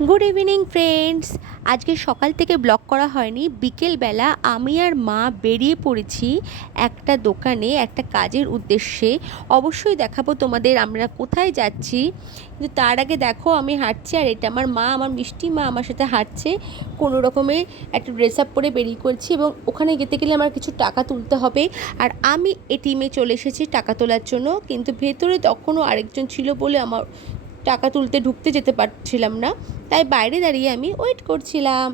Good evening friends. আজকে সকাল থেকে ব্লগ করা হয়নি। বিকেলবেলা আমি আর মা বেরিয়ে পড়েছি একটা দোকানে, একটা কাজের উদ্দেশ্যে। অবশ্যই দেখাবো তোমাদের আমরা কোথায় যাচ্ছি, কিন্তু তার আগে দেখো আমি হাঁটছি, আর এটা আমার মা, আমার মিষ্টি মা আমার সাথে হাঁটছে। কোনো রকমে একটা ড্রেস আপ করে বেরিয়ে করছি, এবং ওখানে যেতে গেলে আমার কিছু টাকা তুলতে হবে। আর আমি এটিএমে চলে এসেছি টাকা তোলার জন্য, কিন্তু ভেতরে তখনও আরেকজন ছিল বলে আমার টাকা তুলতে ঢুকতে যেতে পারছিলাম না, তাই বাইরে দাঁড়িয়ে আমি ওয়েট করছিলাম।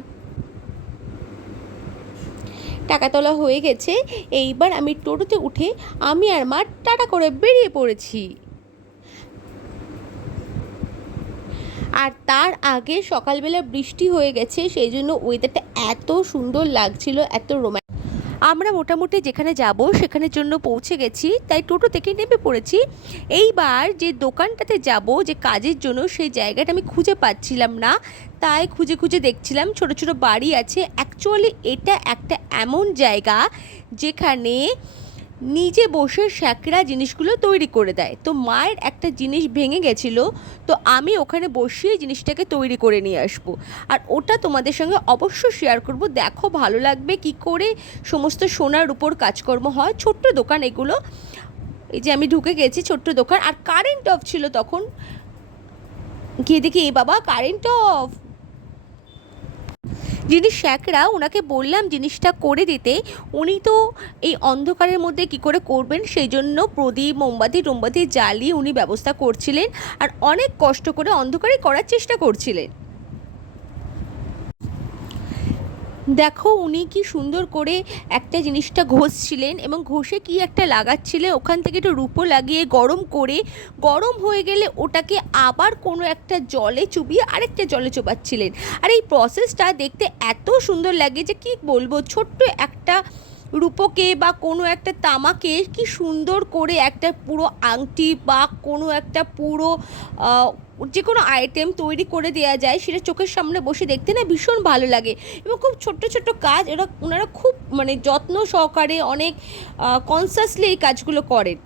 টাকা তোলা হয়ে গেছে, এইবার আমি টোটোতে উঠে আমি আর মা টাটা করে বেরিয়ে পড়েছি। আর তার আগে সকালবেলা বৃষ্টি হয়ে গেছে, সেই জন্য ওয়েদারটা এত সুন্দর লাগছিল, এত রোম্যান্টিক। আমরা মোটামুটি যেখানে যাব সেখানের জন্য পৌঁছে গেছি, তাই টোটো থেকে নেমে পড়েছি। এইবার যে দোকানটাতে যাব যে কাজের জন্য, সেই জায়গাটা আমি খুঁজে পাচ্ছিলাম না, তাই খুঁজে খুঁজে দেখছিলাম। ছোট ছোট বাড়ি আছে। অ্যাকচুয়ালি এটা একটা এমন জায়গা যেখানে নিজে বসে শ্যাকরা জিনিসগুলো তৈরি করে দেয়। তো মায়ের একটা জিনিস ভেঙে গেছিলো, তো আমি ওখানে বসিয়ে জিনিসটাকে তৈরি করে নিয়ে আসবো, আর ওটা তোমাদের সঙ্গে অবশ্যই শেয়ার করব। দেখো ভালো লাগবে কি করে সমস্ত সোনার উপর কাজকর্ম হয়। ছোট্ট দোকান এগুলো। এই যে আমি ঢুকে গেছি ছোট্ট দোকান, আর কারেন্ট অফ ছিল তখন। গিয়ে দেখি এই বাবা কারেন্ট অফ। যিনি শ্যাকরা ওনাকে বললাম জিনিসটা করে দিতে, উনি তো এই অন্ধকারের মধ্যে কি করে করবেন, সেই জন্য প্রদীপ মোমবাতি জ্বালিয়ে উনি ব্যবস্থা করছিলেন, আর অনেক কষ্ট করে অন্ধকারে করার চেষ্টা করছিলেন। দেখো উনি কি সুন্দর করে একটা জিনিসটা ঘষছিলেন, এবং ঘষে কি একটা লাগাচ্ছিলেন, ওখান থেকে একটু রূপো লাগিয়ে গরম করে, গরম হয়ে গেলে ওটাকে আবার কোনো একটা জলে চুবিয়ে আরেকটা জলে চোবাচ্ছিলেন। আর এই প্রসেসটা দেখতে এত সুন্দর লাগে যে কি বলবো। ছোট্ট একটা রূপোকে বা কোনো একটা তামাকে কি সুন্দর করে একটা পুরো আংটি বা কোনো একটা পুরো যে কোনো আইটেম তৈরি করে দেওয়া যায়, সেটা চোখের সামনে বসে দেখতে না ভীষণ ভালো লাগে। এবং খুব ছোট্ট ছোট্ট কাজ ওনারা খুব যত্ন সহকারে অনেক কনসাসলি এই কাজগুলো করেন।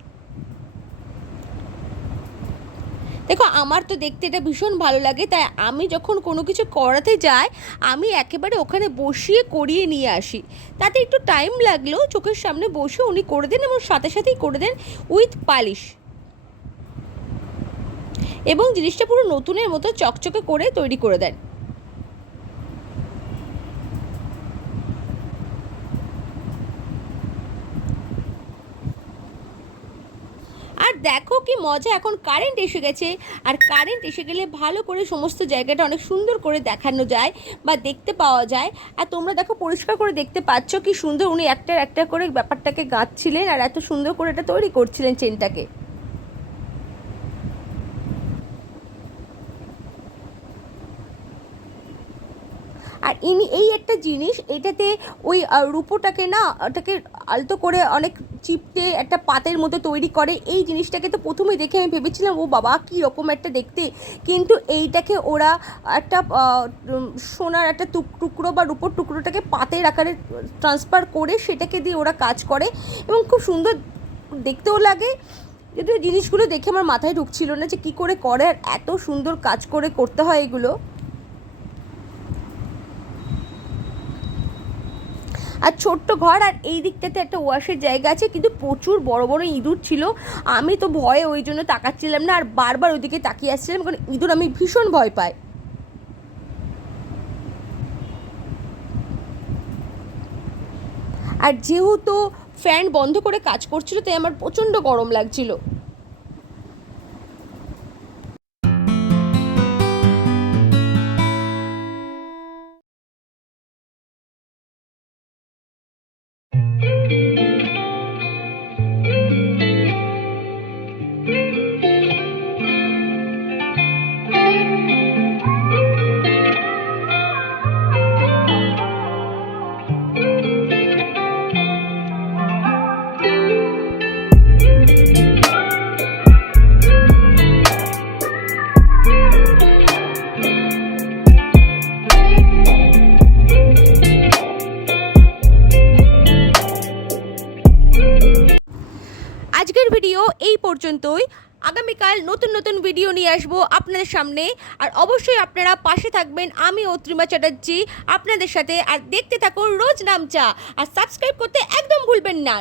দেখো আমার তো দেখতে এটা ভীষণ ভালো লাগে, তাই আমি যখন কোনো কিছু করাতে যাই আমি একেবারে ওখানে বসিয়ে করিয়ে নিয়ে আসি। তাতে একটু টাইম লাগলেও চোখের সামনে বসে উনি করে দেন, এবং সাথে সাথেই করে দেন উইথ পালিশ, এবং জিনিসটা পুরো নতুনের মতো চকচকে করে তৈরি করে দেন। আর দেখো কি মজা, এখন কারেন্ট এসে গেছে, আর কারেন্ট এসে গেলে ভালো করে সমস্ত জায়গাটা অনেক সুন্দর করে দেখানো যায় বা দেখতে পাওয়া যায়। আর তোমরা দেখো পরিষ্কার করে দেখতে পাচ্ছ কি সুন্দর উনি একটার একটা করে ব্যাপারটাকে গাঁথছিলেন, আর এত সুন্দর করে এটা তৈরি করছিলেন চেনটাকে। আর ইনি এই একটা জিনিস, এটাতে ওই রূপোটাকে না ওটাকে আলতো করে অনেক চিপটে একটা পাতের মতো তৈরি করে। এই জিনিসটাকে তো প্রথমে দেখে আমি ভেবেছিলাম ও বাবা কী রকম একটা দেখতে, কিন্তু এইটাকে ওরা একটা সোনার একটা টুকরো বা রূপোর টুকরোটাকে পাতের আকারে ট্রান্সফার করে সেটাকে দিয়ে ওরা কাজ করে, এবং খুব সুন্দর দেখতেও লাগে। যদিও জিনিসগুলো দেখে আমার মাথায় ঢুকছিল না যে কী করে করে, আর এত সুন্দর কাজ করে করতে হয় এগুলো। আর ছোট্ট ঘর, আর এই দিকটাতে একটা ওয়াশের জায়গা আছে, কিন্তু প্রচুর বড় বড় ইঁদুর ছিল। আমি তো ভয়ে ওই জন্য তাকাচ্ছিলাম না, আর বারবার ওইদিকে তাকিয়ে আসছিলাম, কারণ ইঁদুর আমি ভীষণ ভয় পাই। আর যেহেতু ফ্যান বন্ধ করে কাজ করছিল, তাই আমার প্রচণ্ড গরম লাগছিল। আজকের ভিডিও এই পর্যন্তই। আগামীকাল নতুন নতুন ভিডিও নিয়ে আসবো আপনাদের সামনে। আর অবশ্যই আপনারা পাশে থাকবেন, আমি অত্রিমা চ্যাটার্জি আপনাদের সাথে। আর দেখতে থাকুন রোজ নামচা, আর সাবস্ক্রাইব করতে একদম ভুলবেন না।